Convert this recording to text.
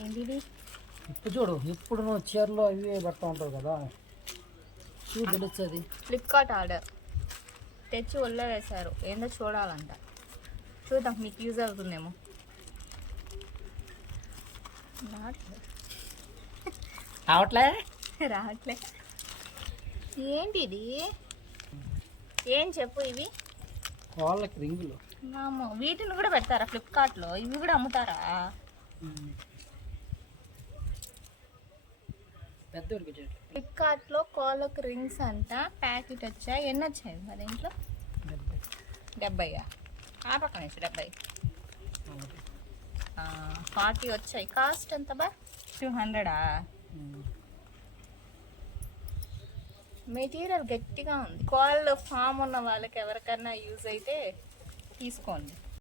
ఏంటిది? ఇప్పుడు చూడు, ఇప్పుడు నువ్వు చీరలో అవి పెడతా ఉంటావు కదా, చూడు తెలుస్తుంది. ఫ్లిప్కార్ట్ ఆర్డర్ తెచ్చి ఒళ్ళో వేశారు, ఏందో చూడాలంట. చూద్దాం, మీకు యూజ్ అవుతుందేమో. రావట్లే రావట్లే. ఏంటిది? ఏం చెప్పు. ఇవి వాళ్ళకి రింగులు. వీటిని కూడా పెడతారా ఫ్లిప్కార్ట్లో? ఇవి కూడా అమ్ముతారా? ఫ్లిప్కార్ట్లో కోళ్ళకు రింగ్స్ అంట. ప్యాకెట్ వచ్చాయి. ఎన్ని వచ్చాయి మరి ఇంట్లో? 70. ఆ పక్కన వేసి 70. 40 వచ్చాయి. కాస్ట్ ఎంత బా? 200. మెటీరియల్ గట్టిగా ఉంది. కోళ్ళ ఫామ్ ఉన్న వాళ్ళకి ఎవరికైనా యూజ్ అయితే తీసుకోండి.